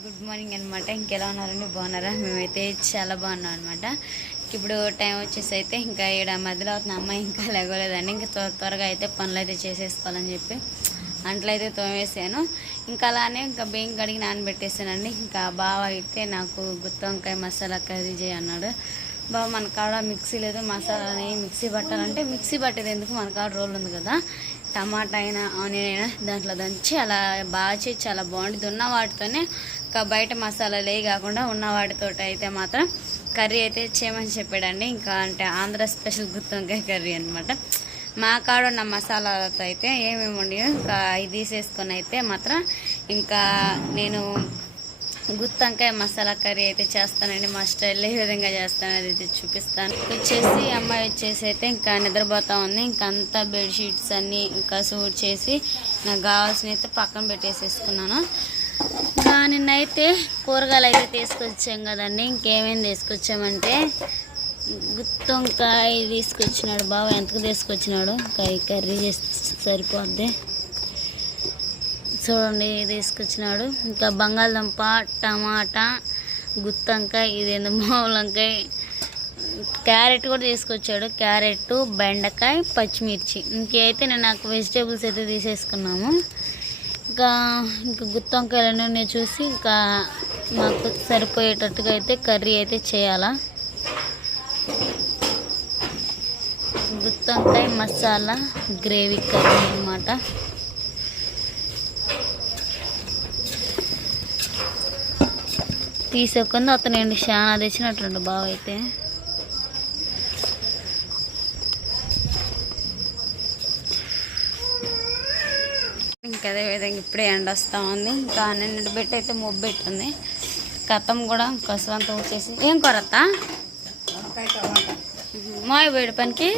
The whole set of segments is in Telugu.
గుడ్ మార్నింగ్ అనమాట ఇంకెలా ఉన్నారండి బాగున్నారా? మేమైతే చాలా బాగున్నాం అనమాట ఇప్పుడు టైం వచ్చేసి అయితే ఇంకా ఇక్కడ మధ్యలో అవుతున్న అమ్మాయి ఇంకా లేగలేదండి ఇంకా త్వర త్వరగా అయితే పనులు అయితే చేసేసుకోవాలని చెప్పి అంట్లయితే తోమేసాను. ఇంకా అలానే ఇంకా బియ్యం కడిగి నానబెట్టేసానండి. ఇంకా బావ అయితే నాకు గుత్తి వంకాయ మసాలా కర్రీ చేయి అన్నాడు బావ మన కాడ మిక్సీ లేదు. మసాలాని మిక్సీ పట్టాలంటే మిక్సీ పట్టేది ఎందుకు? మన కాడ రోల్ ఉంది కదా. టమాటా అయినా ఆనియన్ అయినా దాంట్లో దంచి అలా బాగా చేసి చాలా బాగుంటుంది. ఉన్న వాటితోనే బయట మసాలాలు కాకుండా ఉన్న వాటితో అయితే మాత్రం కర్రీ అయితే చేయమని చెప్పాడండి. ఇంకా అంటే ఆంధ్ర స్పెషల్ గుత్తొంకాయ కర్రీ అనమాట మా కాడ ఉన్న మసాలాలతో అయితే ఏమేమి ఉండవు ఇంకా ఇది తీసేసుకొని అయితే మాత్రం ఇంకా నేను గుత్తంకాయ మసాలా కర్రీ అయితే చేస్తానండి. మా స్టైల్లో ఏ విధంగా చేస్తాను అది చూపిస్తాను. వచ్చేసి అమ్మాయి వచ్చేసి అయితే ఇంకా నిద్రపోతా ఉంది. ఇంకా అంతా బెడ్షీట్స్ అన్నీ ఇంకా సూట్ చేసి నాకు కావాల్సిన అయితే పక్కన పెట్టేసేసుకున్నాను. నిన్నైతే కూరగాయలు అయితే తీసుకొచ్చాం కదండి. ఇంకేమేమి తీసుకొచ్చామంటే గుత్తొంకాయ తీసుకొచ్చినాడు బావ. ఎంతకు తీసుకొచ్చినాడు? ఇంకా కర్రీ చేస్తే సరిపోద్ది. చూడండి తీసుకొచ్చినాడు. ఇంకా బంగాళదుంప టమాటా గుత్తంకాయ ఇదేందో మామూలంకాయ. క్యారెట్ కూడా తీసుకొచ్చాడు. క్యారెట్ బెండకాయ పచ్చిమిర్చి. ఇంకైతే నేను నాకు వెజిటేబుల్స్ అయితే తీసేసుకున్నాము ఇంకా ఇంకా గుత్తొంకాయలు అన్నీ చూసి ఇంకా మాకు సరిపోయేటట్టుగా అయితే కర్రీ అయితే చేయాలా. గుత్తొంకాయ మసాలా గ్రేవీ కర్రీ అన్నమాట. తీసుకుంది అతను ఏంటి చాలా తెచ్చినట్టుండు బావ అయితే అదేవిధంగా ఇప్పుడే ఎండ వస్తూ ఉంది. ఇంకా నిన్నటి పెట్టి అయితే మొబ్బు కథం కూడా కసువంత వచ్చేసి ఏం కొరత మాయ వేడి పనికి?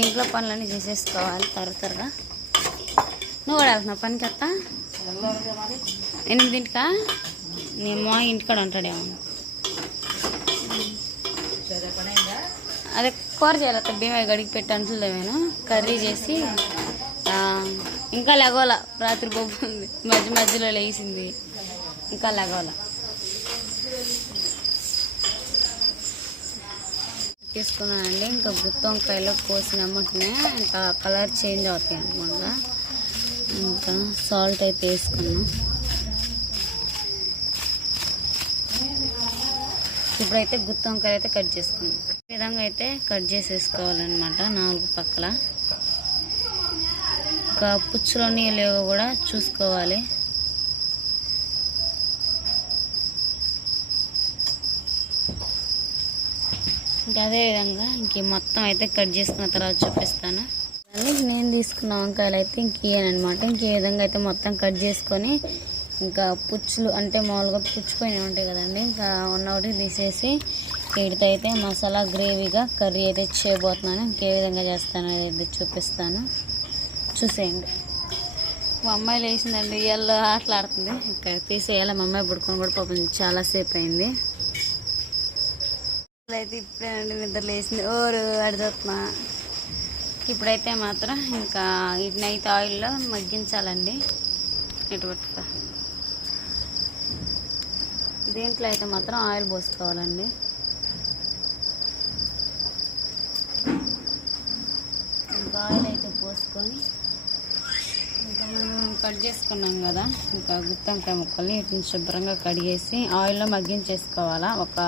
ఇంట్లో పనులన్నీ చేసేసుకోవాలి త్వర త్వరగా. నువ్వు కూడా వెళ్తున్నావు పనికి అత్త? ఎనిమిదింటికా? నీ మా ఇంటికాడ ఉంటాడేమో. అదే కూర చేయాలి అత్త. బియ్యం గడికి పెట్టి అంటులేమేను కర్రీ చేసి ఇంకా లెగోల రాత్రి బొబ్బు ఉంది. మధ్య మధ్యలో లేచింది. ఇంకా లెగోల తీసుకున్నానండి ఇంకా గుత్తి వంకాయలో కోసిన అమ్మటనే ఇంకా కలర్ చేంజ్ అవుతాయి అనమాట ఇంకా సాల్ట్ అయితే వేసుకున్నాం. ఇప్పుడైతే గుత్తి వంకాయ అయితే కట్ చేసుకున్నాం. ఈ విధంగా అయితే కట్ చేసేసుకోవాలన్నమాట నాలుగు పక్కల. ఇంకా పుచ్చులోని లేవో కూడా చూసుకోవాలి. ఇంకా అదే విధంగా ఇంక మొత్తం అయితే కట్ చేసుకున్న తర్వాత చూపిస్తాను. నేను తీసుకున్న వంకాయలు అయితే ఇంక ఇంకే ఇంక విధంగా అయితే మొత్తం కట్ చేసుకొని ఇంకా పుచ్చులు అంటే మామూలుగా పుచ్చిపోయినవి ఉంటాయి కదండి. ఇంకా ఉన్నఒకటి తీసేసి వీటితో అయితే మసాలా గ్రేవీగా కర్రీ అయితే చేయబోతున్నాను. ఇంకే విధంగా చేస్తాను అనేది చూపిస్తాను. చూసేయండి. మా అమ్మాయి లేచిందండి ఇవాళ ఆటలాడుతుంది. ఇంకా తీసేయాలి మా అమ్మాయి పడుకొని కూడా పాపం చాలాసేపు అయింది. అయితే ఇప్పుడేనండి నిద్ర లేచింది. ఓరు అడిదోతున్నా ఇప్పుడైతే మాత్రం ఇంకా వీటిని అయితే ఆయిల్లో మగ్గించాలండి. ఇటు పట్టుకో. దీంట్లో అయితే మాత్రం ఆయిల్ పోసుకోవాలండి. ఇంకా ఆయిల్ అయితే పోసుకొని మనం కట్ చేసుకున్నాం కదా ఇంకా గుత్తంకాయ ముక్కల్ని వీటిని శుభ్రంగా కడిగేసి ఆయిల్లో మగ్గించేసుకోవాలా. ఒక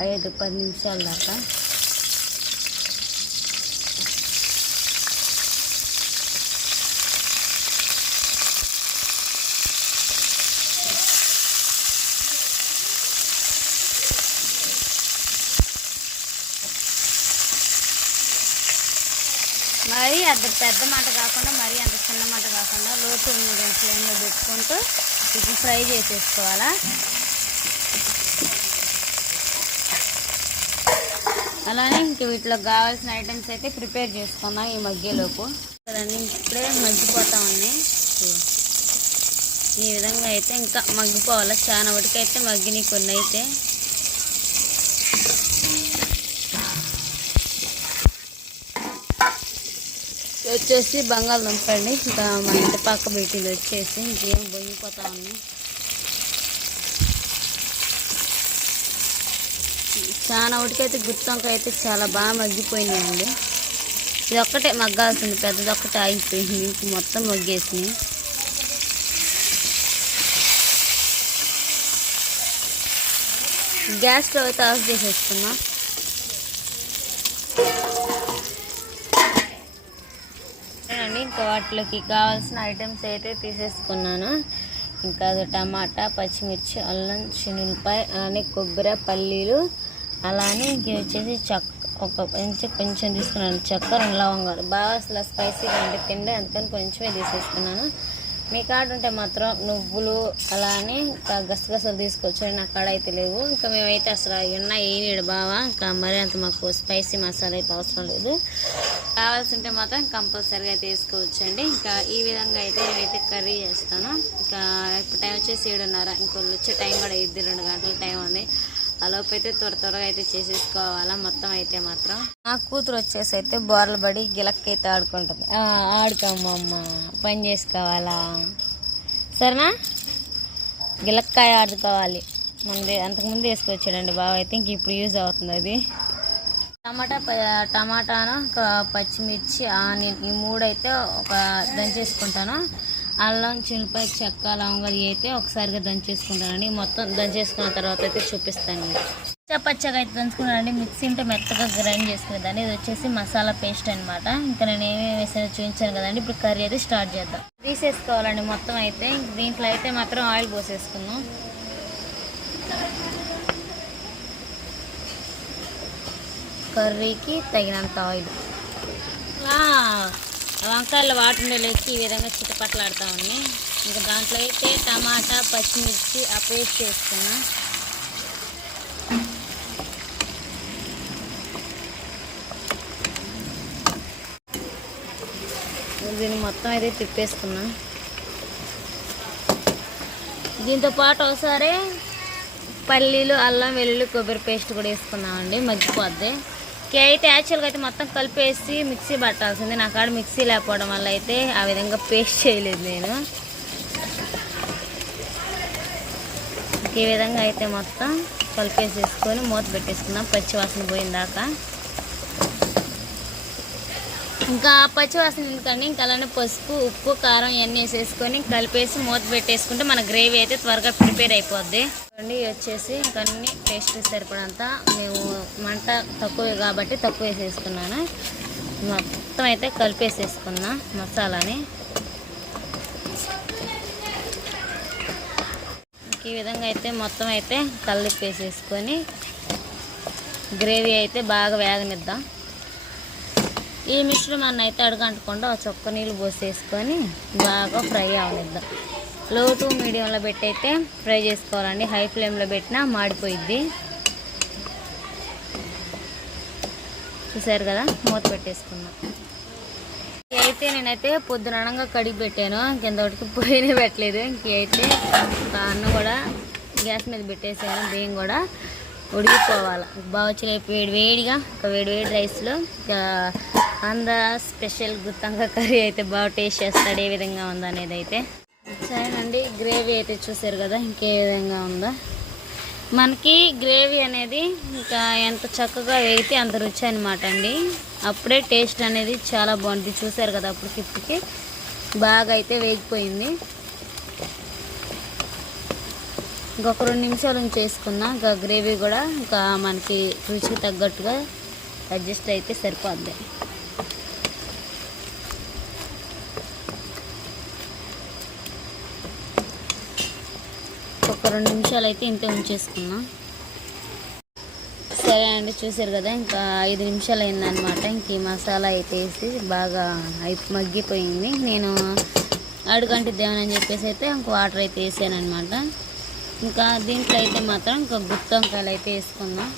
ఐదు పది నిమిషాల దాకా మరి అంత పెద్ద మంట కాకుండా మరీ అంత చిన్న మంట కాకుండా లో మీడియం ఫ్లేమ్లో పెట్టుకుంటూ ఇది ఫ్రై చేసేసుకోవాలా. అలానే ఇంక వీటిలో కావాల్సిన ఐటమ్స్ అయితే ప్రిపేర్ చేసుకుందాం ఈ మధ్యలోపు. కదండి ఇప్పుడే మగ్గిపోతా ఉన్నాయి. ఈ విధంగా అయితే ఇంకా మగ్గిపోవాలి. చాలా వరకు అయితే మగ్గినాయి కొన్ని అయితే. వచ్చేసి బంగాళదుంప అండి ఇంకా మన ఇంటి పక్క బీటీలు వచ్చేసి ఇంకేం బొంగిపోతా ఉన్నాయి చాలా ఒకటికైతే గుత్తొంకాయ అయితే చాలా బాగా మగ్గిపోయినాయండి. ఇది ఒక్కటే మగ్గాల్సింది పెద్దది ఒక్కటే ఆగిపోయింది. ఇంక మొత్తం మగ్గేసినాయి. గ్యాస్ స్టవ్ అయితే ఆఫ్ చేసేసుకున్నాం అండి ఇంకా వాటిలోకి కావాల్సిన ఐటమ్స్ అయితే తీసేసుకున్నాను. ఇంకా అది టమాటా పచ్చిమిర్చి అల్లం చిన్నులపాయ అలానే కొబ్బరి పల్లీలు అలానే ఇంక వచ్చేసి చక్క ఒక కొంచెం కొంచెం తీసుకున్నాను. చక్కెర రెండు లవంగాలు. బాగా అసలు స్పైసీగా ఉంటే తిండి అందుకని కొంచెమే తీసేసుకున్నాను. మీ కాడ ఉంటే మాత్రం నువ్వులు అలానే ఇంకా గసగసలు తీసుకోవచ్చు నా కాడ అయితే లేవు. ఇంకా మేమైతే అసలు ఉన్న వేయలేడు బావా. ఇంకా మరీ అంత మాకు స్పైసీ మసాలా అయితే అవసరం లేదు. కావాల్సి ఉంటే మాత్రం కంపల్సరీగా తీసుకోవచ్చండి ఇంకా ఈ విధంగా అయితే నేనైతే కర్రీ చేస్తాను. ఇంకా ఇప్పుడు టైం వచ్చేసి ఏడున్నర. ఇంకొకళ్ళు వచ్చే టైం కూడా ఇద్ది రెండు గంటల టైం ఉంది. అలోపు అయితే త్వర త్వరగా అయితే చేసేసుకోవాలా మొత్తం అయితే మాత్రం. నా కూతురు వచ్చేసి అయితే బోర్లు పడి గిలక్కైతే ఆడుకుంటుంది. ఆడుకోమ్మ పని చేసుకోవాలా? సరేనా? గిలక్కాయ ఆడుకోవాలి. మనది అంతకుముందు వేసుకొచ్చాడండి బాగా అయితే ఇంక ఇప్పుడు యూజ్ అవుతుంది అది. టమాటా ప- టమాటాను ఒక పచ్చిమిర్చి ఆనియన్ ఈ మూడు అయితే ఒక దంచేసుకుంటాను. అల్లం చిన్నపాయ చెక్క లవంగాలు అయితే ఒకసారిగా దంచేసుకుంటానండి. మొత్తం దంచేసుకున్న తర్వాత అయితే చూపిస్తాను పచ్చగా అయితే దంచుకున్నానండి. మిక్సీ ఉంటే మెత్తగా గ్రైండ్ చేసుకునేదాన్ని. ఇది వచ్చేసి మసాలా పేస్ట్ అనమాట ఇంకా నేను ఏమేమి వేసానో చూపించాను కదండి. ఇప్పుడు కర్రీ అయితే స్టార్ట్ చేద్దాం. తీసేసుకోవాలండి మొత్తం అయితే. దీంట్లో అయితే మాత్రం ఆయిల్ పోసేసుకుందాం. కర్రీకి తగినంత ఆయిల్. వంకాయలు వాటిలోకి ఈ విధంగా చిటపట్లాడుతామని ఇంకా దాంట్లో అయితే టమాటా పచ్చిమిర్చి ఆ పేస్ట్ వేసుకున్నా దీన్ని మొత్తం అయితే తిప్పేసుకున్నా దీంతో పాటు ఒకసారి పల్లీలు అల్లం వెల్లుల్లి కొబ్బరి పేస్ట్ కూడా వేసుకున్నామండి మగ్గిపోద్ది. కే అయితే యాక్చువల్గా అయితే మొత్తం కలిపేసి మిక్సీ పట్టాల్సింది. నా కాడ మిక్సీ లేకపోవడం వల్ల అయితే ఆ విధంగా పేస్ట్ చేయలేదు నేను. ఈ విధంగా అయితే మొత్తం కలిపేసేసుకొని మూత పెట్టేసుకున్నాం పచ్చి వాసన పోయిందాకా ఇంకా పచ్చివాసన ఎందుకంటే ఇంకా అలానే పసుపు ఉప్పు కారం ఇవన్నీ వేసేసుకొని కలిపేసి మూత పెట్టేసుకుంటే మన గ్రేవీ అయితే త్వరగా ప్రిపేర్ అయిపోద్ది. అండి వచ్చేసి ఇంకా అన్ని టేస్ట్ సరిపడంత మేము మంట తక్కువ కాబట్టి తక్కువ వేసేసుకున్నాను. మొత్తం అయితే కలిపేసేసుకున్నా మసాలాని. ఈ విధంగా అయితే మొత్తం అయితే కలిపేసేసుకొని గ్రేవీ అయితే బాగా వేగనిద్దాం. ఈ మిశ్రమాన్ని అయితే అడుగంటకుండా చొక్క నీళ్ళు పోసేసుకొని బాగా ఫ్రై అవనిద్దాం లో టు మీడియంలో పెట్టయితే ఫ్రై చేసుకోవాలండి. హై ఫ్లేమ్లో పెట్టినా మాడిపోయిద్ది. చూసారు కదా? మూత పెట్టేసుకున్నాం. ఇవి అయితే నేనైతే పొద్దున అనంగా కడిగి పెట్టాను. కింద ఒకటికి పొయ్యినే పెట్టలేదు. ఇంక అయితే అన్నం కూడా గ్యాస్ మీద పెట్టేసాను. బియ్యం కూడా ఉడికిపోవాలి. బాగా వచ్చి వేడి వేడిగా ఒక వేడి వేడి రైస్లో ఇంకా అంద స్పెషల్ గుత్తంగా కర్రీ అయితే బాగా టేస్ట్ చేస్తాడు ఏ విధంగా ఉందా అనేది అయితే. సరేనండి గ్రేవీ అయితే చూసారు కదా ఇంకే విధంగా ఉందా. మనకి గ్రేవీ అనేది ఇంకా ఎంత చక్కగా వేగితే అంత రుచి అనమాట అండి. అప్పుడే టేస్ట్ అనేది చాలా బాగుంది. చూసారు కదా అప్పటికి ఇప్పటికి బాగా అయితే వేగిపోయింది. ఇంకొక రెండు నిమిషాలు చేసుకున్నా ఇంకా గ్రేవీ కూడా ఇంకా మనకి రుచికి తగ్గట్టుగా అడ్జస్ట్ అయితే సరిపోద్ది ఒక రెండు నిమిషాలు అయితే ఇంతే ఉంచేసుకున్నా. సరే అండి చూసారు కదా ఇంకా ఐదు నిమిషాలు అయిందనమాట ఇంక ఈ మసాలా అయితే వేసి బాగా అయి మగ్గిపోయింది. నేను అడుగంటి దేవనని చెప్పేసి అయితే ఇంక వాటర్ అయితే వేసాను అనమాట ఇంకా దీంట్లో అయితే మాత్రం ఇంకా గుత్తి వంకాయలు అయితే వేసుకుందాం.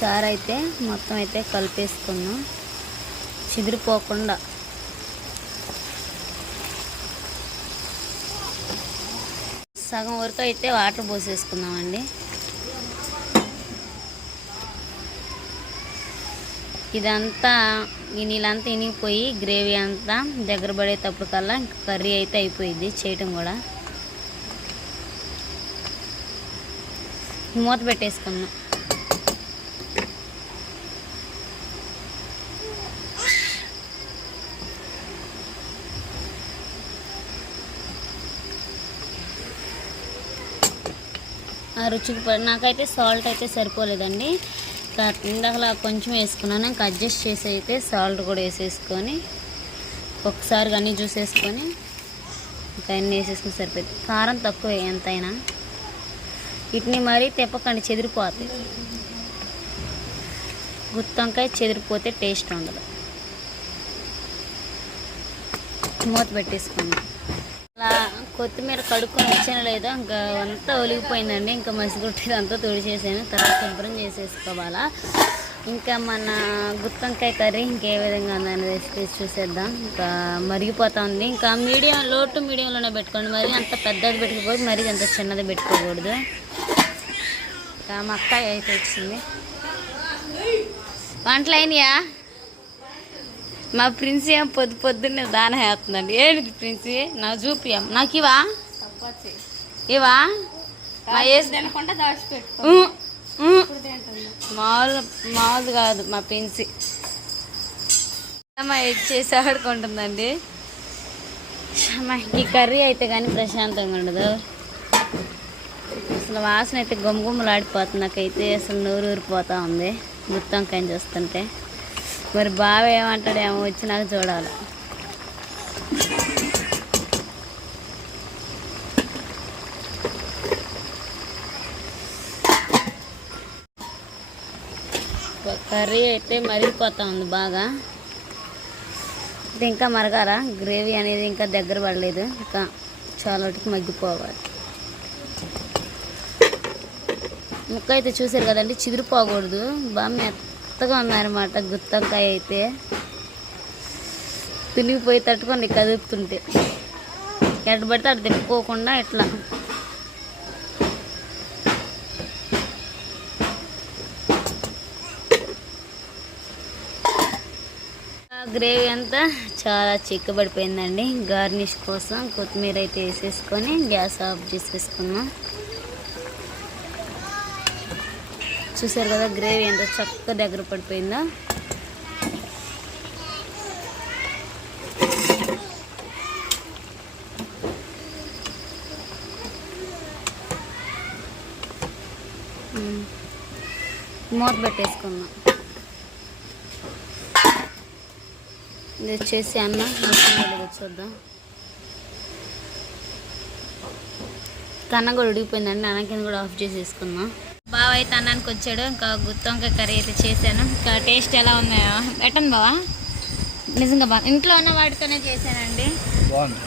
ఒకసారి అయితే మొత్తం అయితే కలిపేసుకున్నాం చిదిరిపోకుండా. సగం వరకు అయితే వాటర్ పోసేసుకుందామండి. ఇదంతా ఈ నీళ్ళంతా ఇనిగిపోయి గ్రేవీ అంతా దగ్గర పడేటప్పుడు కల్లా కర్రీ అయితే అయిపోయింది చేయటం కూడా. మూత పెట్టేసుకున్నాం రుచికి నాకైతే సాల్ట్ అయితే సరిపోలేదండి. ఇందాకలా కొంచెం వేసుకున్నాను. ఇంకా అడ్జస్ట్ చేసి అయితే సాల్ట్ కూడా వేసేసుకొని ఒకసారి అన్నీ చూసేసుకొని ఇంకా అన్నీ వేసేసుకుని సరిపోయింది. కారం తక్కువ ఎంతైనా. వీటిని మరీ తెప్పకండి చెదిరిపోతుంది గుత్తంకాయ చెదిరిపోతే టేస్ట్ ఉండదు. మూత పెట్టేసుకున్నాం అలా కొత్తిమీర కడుక్కొని వచ్చాను లేదో ఇంకా అంతా ఒలిగిపోయిందండి. ఇంకా మసిగుట్టేది అంతా తుడిచేసాను. తర్వాత శుభ్రం చేసేసుకోవాలా. ఇంకా మన గుత్తంకాయ కర్రీ ఇంకే విధంగా ఉందని రెసిపీ చూసేద్దాం. ఇంకా మరిగిపోతా ఉంది. ఇంకా మీడియం లో టు మీడియంలోనే పెట్టుకోండి. మరి అంత పెద్దది పెట్టుకోకూడదు మరి అంత చిన్నది పెట్టుకోకూడదు. ఇంకా మా అక్క అయితే వచ్చింది. వంటలు అయినాయా? మా ప్రిన్స్ ఏం పొద్దు పొద్దున్నే దాన వేస్తుందండి. ఏంటి ప్రిన్సి నా చూపియం నాకు ఇవా? ఇవా? మామూలు మామూలు కాదు మా పెన్సి అమ్మ చేసి ఆడుకుంటుందండి. అమ్మ, ఈ కర్రీ అయితే కానీ ప్రశాంతంగా ఉండదు. అసలు వాసన అయితే గుమ్మగుమ్మలు ఆడిపోతుంది నాకైతే. అసలు నోరు ఊరిపోతా ఉంది గుత్తంకాయని చూస్తుంటే. మరి బావ ఏమంటాడేమో వచ్చి నాకు చూడాలి. కర్రీ అయితే మరిగిపోతా ఉంది బాగా. ఇది ఇంకా మరగారా? గ్రేవీ అనేది ఇంకా దగ్గర పడలేదు. ఇంకా చాలా మగ్గిపోవాలి. ముక్క అయితే చూసారు కదండి చిదిరిపోకూడదు బాగా మెత్తగా ఉందన్నమాట గుత్తంకాయ అయితే. తినిగిపోయి తట్టుకొని కదుపుతుంటే. ఎటు పడితే అటు తిప్పుకోకుండా ఇట్లా. గ్రేవీ అంతా చాలా చిక్కబడిపోయిందండి. గార్నిష్ కోసం కొత్తిమీర అయితే వేసేసుకొని గ్యాస్ ఆఫ్ చేసేసుకున్నాం చూసారు కదా గ్రేవీ ఎంత చక్కగా దగ్గర పడిపోయిందా. మూత పెట్టేసుకుందాం. ఇది వచ్చేసి అన్న మొత్తం చూద్దాం. కన్న కూడా ఉడిగిపోయిందండి అన్న కింద కూడా ఆఫ్ చేసేసుకుందాం. బావ అయితే అన్నానికి వచ్చాడు. ఇంకా గుత్తొంకాయ కర్రీ అయితే చేశాను. ఇంకా టేస్ట్ ఎలా ఉన్నాయో. పెట్టండి బావా? నిజంగా బాగా ఇంట్లో ఉన్న వాటితోనే చేశానండి. బాగుంది.